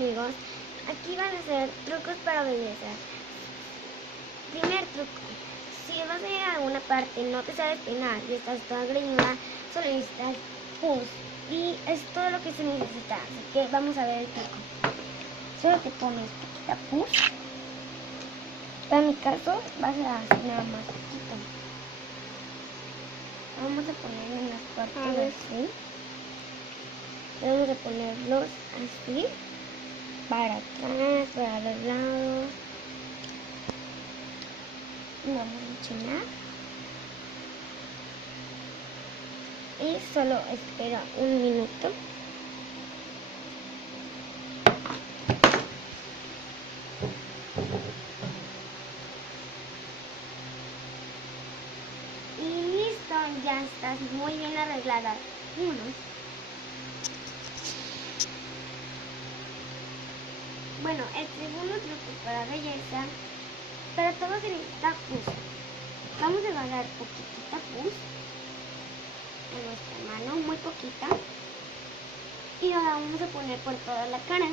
amigos, aquí van a ser trucos para belleza. Primer truco, si vas a ir a alguna parte y no te sabes peinar y estás toda greñuda, solo necesitas pus y es todo lo que se necesita, así que vamos a ver el truco. Solo te pones poquita pus, para mi caso vas a hacer nada más poquito. Vamos a poner en las partes así. Vamos a ponerlos así, para atrás, para los lados. Vamos a enchinar. Y solo espera un minuto. Y listo, ya estás muy bien arreglada. Vámonos. Bueno, el segundo truco para belleza, para todo se necesita pus. Vamos a agarrar poquitita pus en nuestra mano, muy poquita, y la vamos a poner por toda la cara.